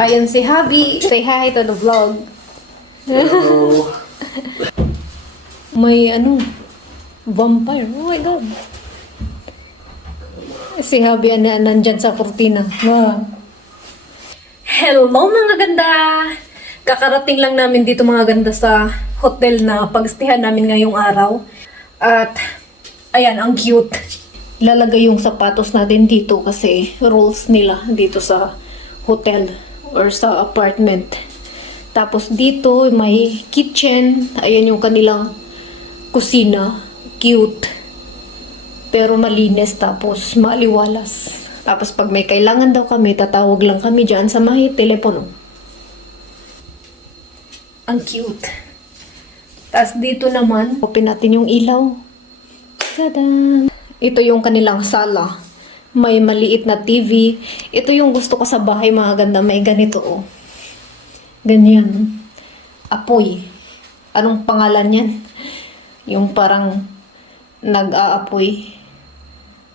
Ayan si Habi. Say hi to the vlog. Hello. May vampire. Oh my God. Si Habi nandyan sa kurtina. Wow. Hello mga ganda! Kakarating lang namin dito mga ganda sa hotel na pagstihan namin ngayong araw. At ayan, ang cute. Ilalagay yung sapatos natin dito kasi rules nila dito sa hotel or sa apartment. Tapos dito may kitchen. Ayan yung kanilang kusina. Cute. Pero malinis tapos maliwalas. Tapos pag may kailangan daw kami, tatawag lang kami dyan sa may telepono. Ang cute. Tapos dito naman, open natin yung ilaw. Tada! Ito yung kanilang sala. May maliit na TV. Ito yung gusto ko sa bahay mga ganda. May ganito oh. Ganyan. Apoy. Anong pangalan yan? Yung parang nag-aapoy.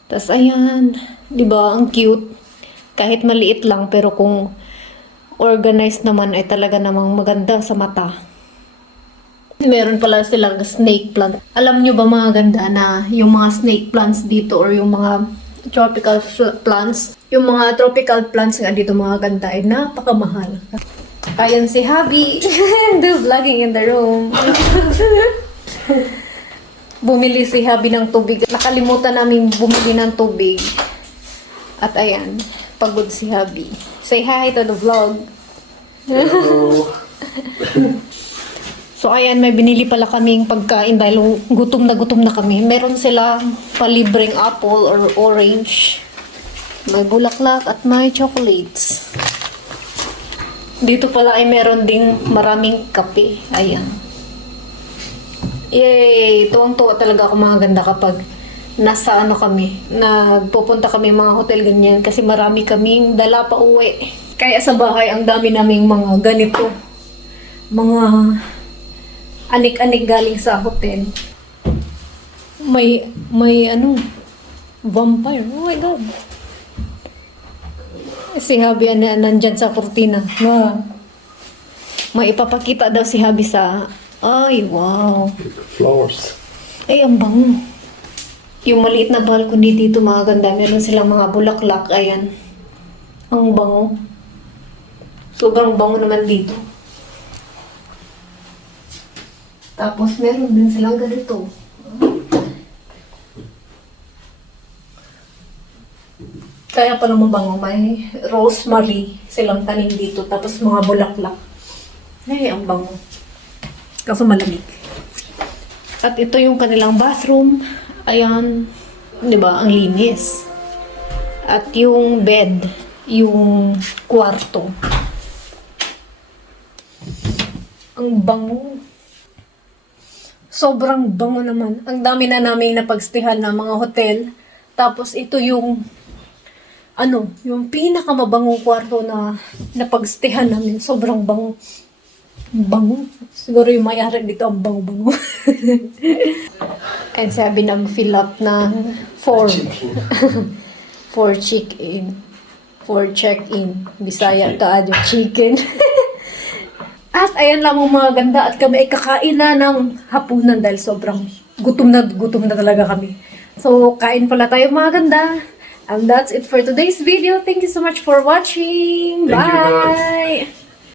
Tapos ayan, 'di ba? Ang cute. Kahit maliit lang pero kung organized naman ay talaga namang maganda sa mata. Meron pala silang snake plant. Alam nyo ba mga ganda na yung mga snake plants dito or yung mga tropical plants, yung mga tropical plants nga dito mga ganda ay napakamahal. Ayan si Habi. Do vlogging in the room. Bumili si Habi ng tubig. Nakalimutan namin bumili ng tubig. At ayan, pagod si Habi. Say hi to the vlog. Hello. So ayan, may binili pala kaming pagkain dahil gutom na kami. Meron silang palibreng apple or orange. May bulaklak at may chocolates. Dito pala ay meron ding maraming kape. Ayan. Yay! Tuwang-tuwa talaga ako mga ganda kapag nasa kami. Nagpupunta kami mga hotel ganyan kasi marami kaming dala pa uwi. Kaya sa bahay ang dami naming mga ganito. Mga anik-anik galing sa hotel. May vampire. Oh my God. Si Habi nandyan sa kurtina. Wow. May ipapakita daw si Habi sa... Ay, wow. Flowers. Ay, ang bango. Yung maliit na balcony dito, mga ganda. Meron silang mga bulaklak. Ayan. Ang bango. Sobrang bango naman dito. Tapos, meron din silang ganito. Kaya pala mabango. May rosemary silang tanim dito. Tapos, mga bulaklak. Ay, ang bango. Kaso malamig. At ito yung kanilang bathroom. Ayan. 'Di ba? Ang linis. At yung bed, yung kwarto. Ang bango. Sobrang bango naman. Ang dami na namin napagstihan na mga hotel. Tapos ito yung yung pinakamabangong kwarto na napagstihan namin. Sobrang bango. Bango. Siguro yung may-ari dito ang bango-bango. And sabi na fill up ng form. For check-in. For check-in. Bisaya ka adyo chicken. At ayan lang mga ganda. At kami ay kakain na ng hapunan dahil sobrang gutom na talaga kami. So, kain pala tayo mga ganda. And that's it for today's video. Thank you so much for watching. Thank you, guys. Bye!